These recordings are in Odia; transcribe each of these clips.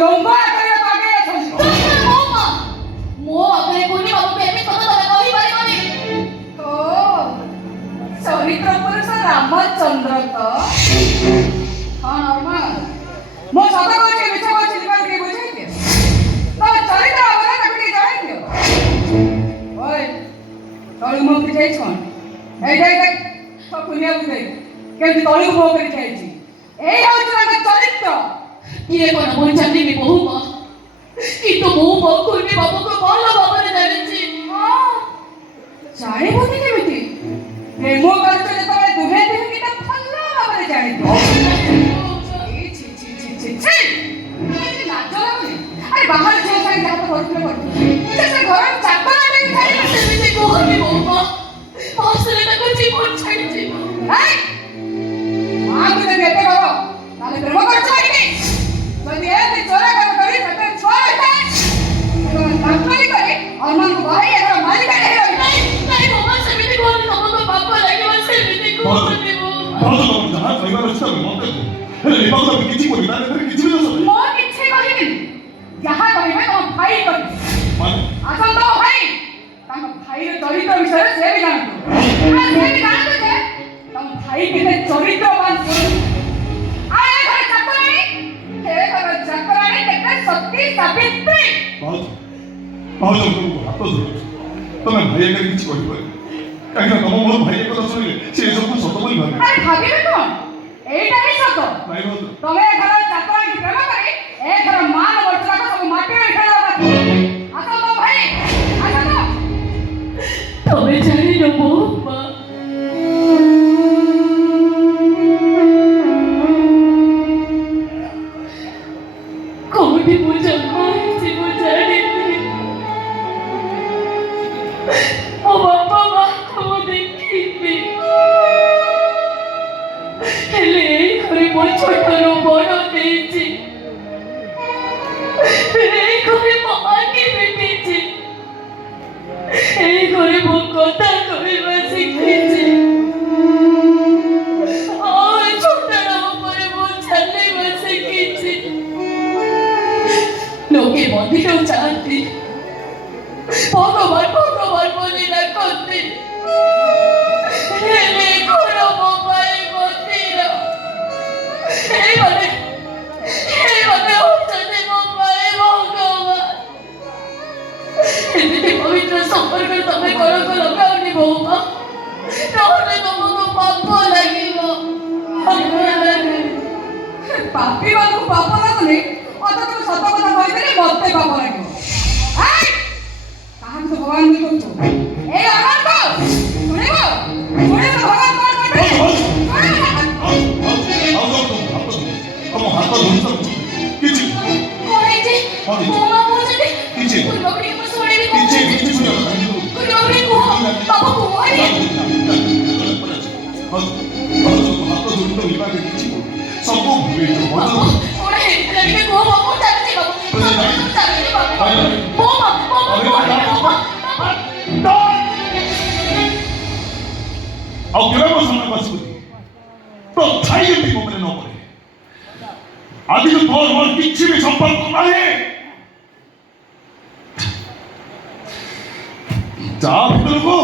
ଲମ୍ବା କରିବା ଆଗେ ଅଛନ୍ତି। ମୋ ଆଗରେ କୁନି ବାବୁକୁ ଏମିତି କଥା ତମେ କହିପାରିବନି। ଓ ଚରିତ୍ର ପୁରୁଷ ରାମଚନ୍ଦ୍ର ତ ହଁ ନର୍ମା ମୋ ସତ କହୁଛି ମିଛ କହୁଛି ଯିବା ଟିକେ ବୁଝେଇଦିଅ। ତ ଚରିତ୍ର ଅବସ୍ଥା ତାକୁ ଟିକେ ଜଣାଇଦିଅ। ଓଏ ତଳୁ ମୁହ କରି ଯାଇଛୁ କଣ? ଏଇଟା ତ କୁନିଆ ବୁଝେଇ କେମିତି ତଳୁ ମୁହ କରି ଯାଇଛୁ? ଏଇ ହଉଛି ତାଙ୍କ ଚରିତ୍ର। କିଏ କଣ ମୁଁ ଜାଣିନି ବୋହୁ ମା, କିନ୍ତୁ ମୁଁ ମୋ କୁନି ବାବୁକୁ ଭଲ ଭାବରେ ଜାଣିଛି। ଜାଣିବନି କେମିତି? ପ୍ରେମ କରୁଛ ଯେତେବେଳେ ଦୁହେଁ ଦୁହେଁକି ତ ଭଲ ଭାବରେ ଜାଣିଥିବ। ଲାଜ ଲାଗୁନି? ଆରେ ବାହାର ଝିଅ ପାଇଁ ଯାହା ତ କରୁଥିଲେ କରୁଥିଲେ ସେ ଘରର ଚାକର ଟିକେ ଛାଡ଼ିବ। ସେମିତି କୁହନି ବୋହୁ ମା, ହସିଲେ ତାକୁ ଜୀବନ ଛାଡ଼ିଯିବ। ମାଆକୁ ଯଦି ଏତେ କର ତାହେଲେ ପ୍ରେମ କରୁଛ ଏଠି? ଯଦି ଏମିତି ଚୋରା କାମ କରି ସେତେ ଛୁଆ ରହିଥାଏ ତାଙ୍କରି କରି ଅନ୍ୟକୁ ବାହାରି ଏଥର ମାଲିକା ହେଇଗଲି। ନାଇଁ ବୋହୁ ମା, ସେମିତି କୁହନି, ତମକୁ ପାପ ଲାଗିବ, ସେମିତି କୁହନି ବୋହୁ ମା। ଯାହା କହିବାର ଅଛି ତମେ ମତେ ହେଲେ ଏ ବାବୁ ତମେ କିଛି କହିବି ତା ଭିତରେ କିଛି ବି ଦୋଷ ନାହିଁ। ମୁଁ କିଛି କହିବିନି, ଯାହା କହିବେ ତମ ଭାଇ କହିବେ। ଆସନ୍ତୁ ତମ ଭାଇ, ତାଙ୍କ ଭାଇର ଚରିତ୍ର ବିଷୟରେ ସେ ବି ଜାଣନ୍ତୁ। ସେ ବି ଜାଣନ୍ତୁ ଯେ ତମ ଭାଇ କେତେ ଚରିତ୍ରବାନ। ଆଉ ଏ ଘର ଚାକରାଣୀ କେତେ ସତୀ ସାବିତ୍ରୀ। ଭାଉଜ ତମକୁ ହାତ ଧରୁଛି, ତମେ ଭାଇ ଆଗରେ କିଛି କହିପାରିବେ କାହିଁକି ନା ତମ ମୋର ଭାଇ କଥା ଶୁଣିଲେ ସେ ଏସବୁ ସତ ବୋଲି ଭାବେ। ଆରେ ଭାବିବେ କଣ? ଏଇଟା ହିଁ ସତ। ନାଇଁ ଭାଉଜ, ତମେ ଏ ଘର ଚାକରାଣୀ ପ୍ରେମ କରି ଏ ଘର ମାନ ମର୍ଯ୍ୟାଦା ସବୁ ମାଟିରେ ଖେଳିବା ବାକି। ଆସନ୍ତୁ ତମ ଭାଇ, ଆସନ୍ତୁ। ତମେ ଜାଣିନ ବୋହୁ ମା, କୋଉଠି ମୁଁ ଜନ୍ମ ହେଇଛି ମୁଁ ଜାଣିନି। ମୋ ବାପା ମାଆଙ୍କୁ ମୁଁ ଦେଖିନି, ହେଲେ ଏଇ ଘରେ ମୋ ଛୋଟରୁ ବଡ଼ ହେଇଛି। ଏଇ ଘରେ ମୋ ଆଖି ଫିଟିଛି, ଏଇ ଘରେ ମୋ କଥା କହିବା ଶିଖିଛି। ଛୋଟର ଉପରେ ମୁଁ ଚାଲିବା ଶିଖିଛି। ଲୋକେ ମନ୍ଦିର ଯାଆନ୍ତି, ଭଗବାନ ଭଗବାନ ବୋଲି ଡାକନ୍ତି, ହେଲେ ଘର ମୋ ପାଇଁ ମନ୍ଦିର। ଏଇମାନେ ହଉଛନ୍ତି ମୋ ପାଇଁ ଭଗବାନ। ଏମିତି ପବିତ୍ର ସମ୍ପର୍କରେ ତମେ କଳଙ୍କ ଲଗାଅନି ବୋହୁ ମା, ନହେଲେ ତମକୁ ପାପ ଲାଗିବ। ପାପି ମାନଙ୍କୁ ପାପ ଲାଗୁନି, ଅଥଚ ସତ କଥା କହିଦେଲେ ମତେ ପାପ ଲାଗିବ। କାହାକୁ ତ ଭଗବାନ ବି କହୁଛୁ? ଏଇ ଅନନ୍ତ ଶୁଣିବ ଭଗବାନ କଣ କହିବେ? ତମ ହାତ ଧରୁଛ କିଛି କଣ ହେଇଛି? ବୋହୁ ମା କହୁଛନ୍ତି କିଛି ପୂର୍ବକୁ ଟିକେ ମୁଁ ଶୁଣିବି। କିଛି ଶୁଣିବ ପୂର୍ବକୁ କୁହ ବାବୁ କୁହନି। ହାତ ଧରିତ ବିବାଦରେ କିଛି ସବୁ ବାବୁ କଣ ହେଇଥିଲା ଟିକେ କୁହ ବାବୁ। ମୁଁ ଚାଲିଛି ବାବୁ, ଚାଲିଛି ବାବୁ। ବୋହୁ ମା ଆଉ କେବେ ମୋ ସାମ୍ନାକୁ ଆସିବୁ ତ ଥାଇ ଏମିତି ମୋ ଉପରେ ନ ପଡ଼େ। ଆଜିକୁ ତୋର ମୋର କିଛି ବି ସମ୍ପର୍କ ନାହିଁ। ଯା ଭିତରକୁ।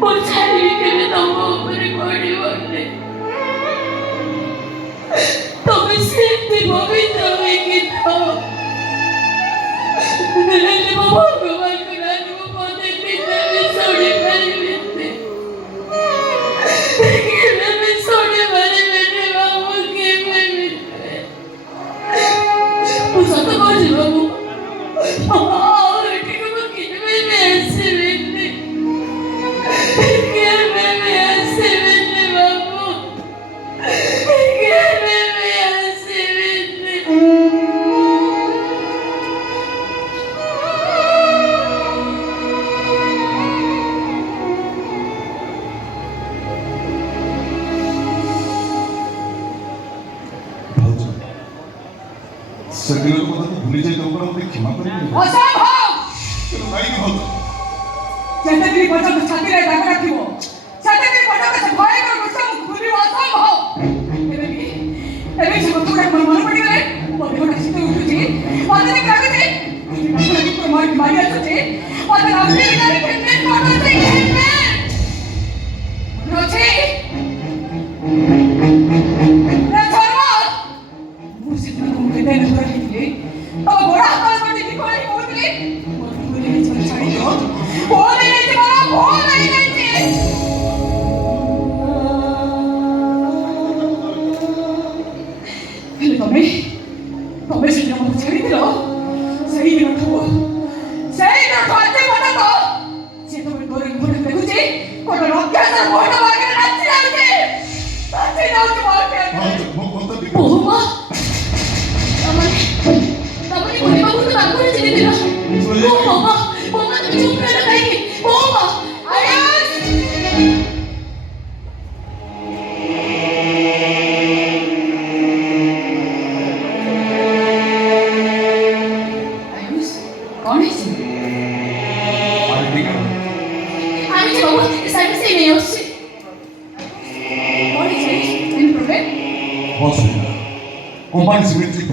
ମୁଁ ଛାଡ଼ିବି କେବେ ତମ ଉପରେ ପଡ଼ିବନି। ତମେ ସେମିତି ପବିତ୍ର ହେଇକି ଥାଅ, ହେଲେ ମୋ ଭଗବାନଙ୍କ ନାଁରେ ମୁଁ ପଦେ କେବେ ବି ଶୁଣି ପାରିବିନି। କେବେ ବି ଶୁଣି ପାରିବିନି ବାବୁ, କେବେ ବି। ମୁଁ ସତ କହୁଛି ବାବୁ, ଆଉ ଏଠିକୁ ମୁଁ କେବେ ବି ଆସିବିନି, କେବେ ବି ଆସିବିନି ବାବୁ, କେବେ ବି ଆସିବିନି। ସେଦିନର କଥା ଭୁଲି ଯାଇ ତମ ମୋତେ କ୍ଷମା କରିପାରିବ? ଅସମ୍ଭବ। କରନ୍ତୁ। ଯେତେଦିନ ପର୍ଯ୍ୟନ୍ତ ଛାତିରେ ଦାଗ ରଖିବ ସେତେଦିନ ପର୍ଯ୍ୟନ୍ତ ସେ ଭୟଙ୍କର ଦୃଶ୍ୟ ଭୁଲିବ ଅସମ୍ଭବ। ଏବେ ସେ କଥା ଗୁଡାକ ମନେ ପଡିଗଲେ ମୋ ଦେହଟା ଶୀତ ଉଠୁଛି। ମତେ ଯେମିତି ଲାଗୁଛି ମାରି ଆସୁଛି। ମତେ ଲାଗୁଛି ମନେ ଅଛି ମୁଁ ସେଦିନ ତୁମକୁ କେତେ ଧର ହେଇଥିଲି ତମ ଗୋଡ଼ ହାତ କରିକି କହି କହୁଥିଲି ଭୁଲ ହେଇଛି ଛାଡ଼ିଦିଅ ଭୁଲ ହେଇଯାଇଛି ମୋର ଭୁଲ ହେଇଯାଇଛି। ହେଲେ ତମେ ସେଦିନ ମୋତେ ଛାଡ଼ିଥିଲ। ସେଇଦିନଠୁ ଆଜି ପର୍ଯ୍ୟନ୍ତ ଯେତେବେଳେ ତୋର ମୁହଁଟା ଦେଖୁଛି ଗୋଟେ ରକ୍ଷାସର ମୁହଁଟା ଆଗରେ ନାଚି ଯାଉଛି ବୋହୂମା ତମେ କହିବାକୁ ତ ବାପାରେ ଚିହ୍ନିଥିଲ। ବୋହୂମା ତମେ ଚୁପ୍ ରହିଲ କାହିଁକି? ବୋହୂମା କଣ ହେଇଛି? আমি যে বাবু সার্ভিসে নিয়ে আসছি। What is it? Any problem? Boss, company secretary